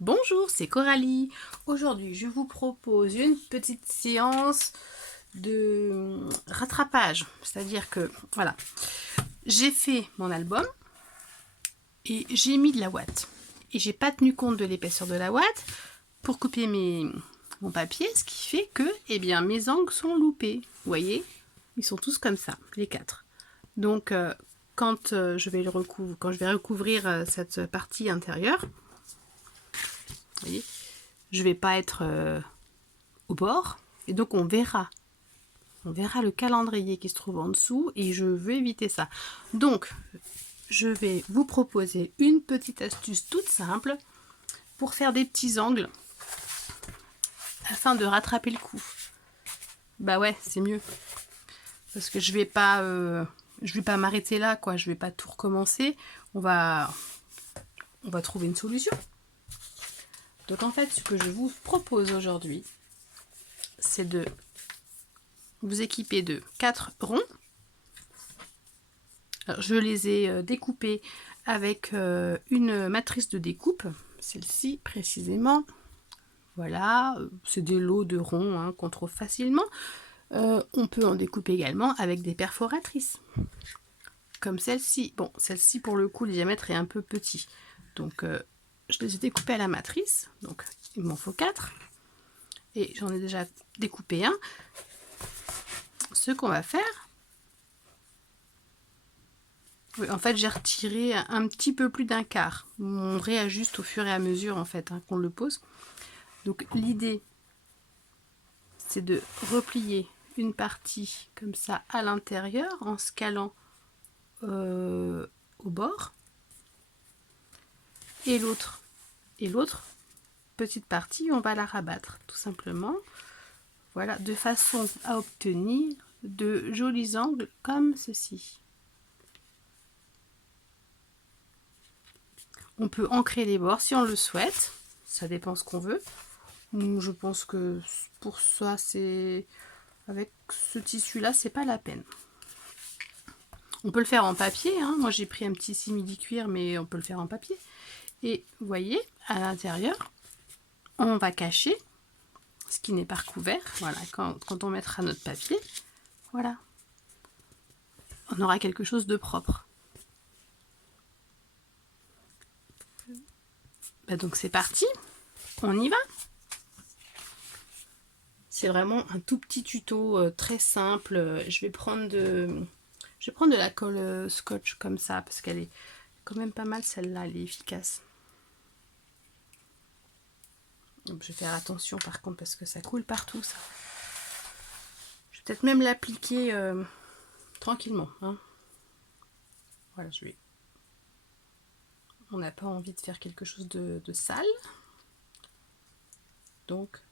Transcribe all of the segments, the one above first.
Bonjour, c'est Coralie. Aujourd'hui, je vous propose une petite séance de rattrapage. C'est-à-dire que, voilà, j'ai fait mon album et j'ai mis de la ouate. Et j'ai pas tenu compte de l'épaisseur de la ouate pour couper mon papier, ce qui fait que, eh bien, mes angles sont loupés. Vous voyez, ils sont tous comme ça, les quatre. Donc, quand je vais recouvrir cette partie intérieure, vous voyez, je vais pas être au bord, et donc on verra le calendrier qui se trouve en dessous, et je veux éviter ça. Donc je vais vous proposer une petite astuce toute simple pour faire des petits angles afin de rattraper le coup. Bah ouais, c'est mieux parce que je vais pas m'arrêter là, quoi. Je vais pas tout recommencer. On va trouver une solution. Donc en fait, ce que je vous propose aujourd'hui, c'est de vous équiper de 4 ronds. Alors, je les ai découpés avec une matrice de découpe, celle-ci précisément. Voilà, c'est des lots de ronds hein, qu'on trouve facilement. On peut en découper également avec des perforatrices, comme celle-ci. Bon, celle-ci pour le coup, le diamètre est un peu petit. Donc, je les ai découpés à la matrice. Donc, il m'en faut 4. Et j'en ai déjà découpé un. Ce qu'on va faire, oui, en fait, j'ai retiré un petit peu plus d'un quart. On réajuste au fur et à mesure, en fait, hein, qu'on le pose. Donc, l'idée, c'est de replier une partie comme ça à l'intérieur en scalant au bord. Et l'autre petite partie, on va la rabattre, tout simplement. Voilà, de façon à obtenir de jolis angles comme ceci. On peut ancrer les bords si on le souhaite, ça dépend ce qu'on veut. Je pense que pour ça, c'est avec ce tissu là, c'est pas la peine. On peut le faire en papier, hein. Moi j'ai pris un petit simili-cuir, mais on peut le faire en papier. Et vous voyez, à l'intérieur, on va cacher ce qui n'est pas recouvert. Voilà, quand on mettra notre papier, voilà, on aura quelque chose de propre. Bah donc c'est parti, on y va. C'est vraiment un tout petit tuto très simple. Je vais prendre de la colle scotch comme ça parce qu'elle est quand même pas mal, celle-là, elle est efficace. Donc, je vais faire attention par contre parce que ça coule partout, ça. Je vais peut-être même l'appliquer tranquillement, hein. Voilà, on n'a pas envie de faire quelque chose de sale. Donc,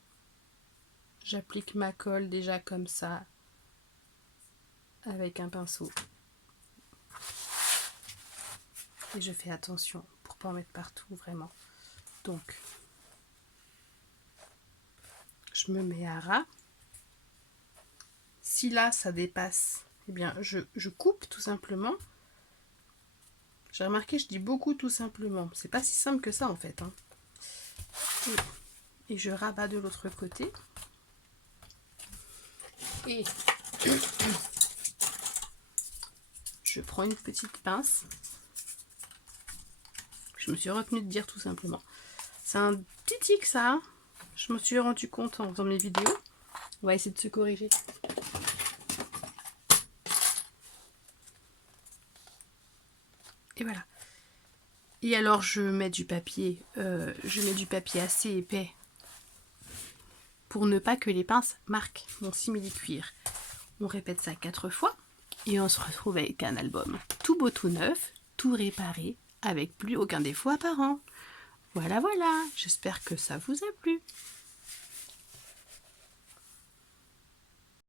j'applique ma colle déjà comme ça avec un pinceau. Et je fais attention pour pas en mettre partout, vraiment. Donc, je me mets à ras. Si là, ça dépasse, eh bien, je coupe tout simplement. J'ai remarqué, je dis beaucoup tout simplement. C'est pas si simple que ça, en fait, hein. Et je rabats de l'autre côté. Et je prends une petite pince. Je me suis retenue de dire tout simplement. C'est un petit tic, ça, hein. Je me suis rendu compte en faisant mes vidéos. On va essayer de se corriger. Et voilà. Et alors je mets du papier assez épais pour ne pas que les pinces marquent mon simili-cuir. On répète ça 4 fois et on se retrouve avec un album tout beau, tout neuf, tout réparé, avec plus aucun défaut apparent. Voilà, j'espère que ça vous a plu.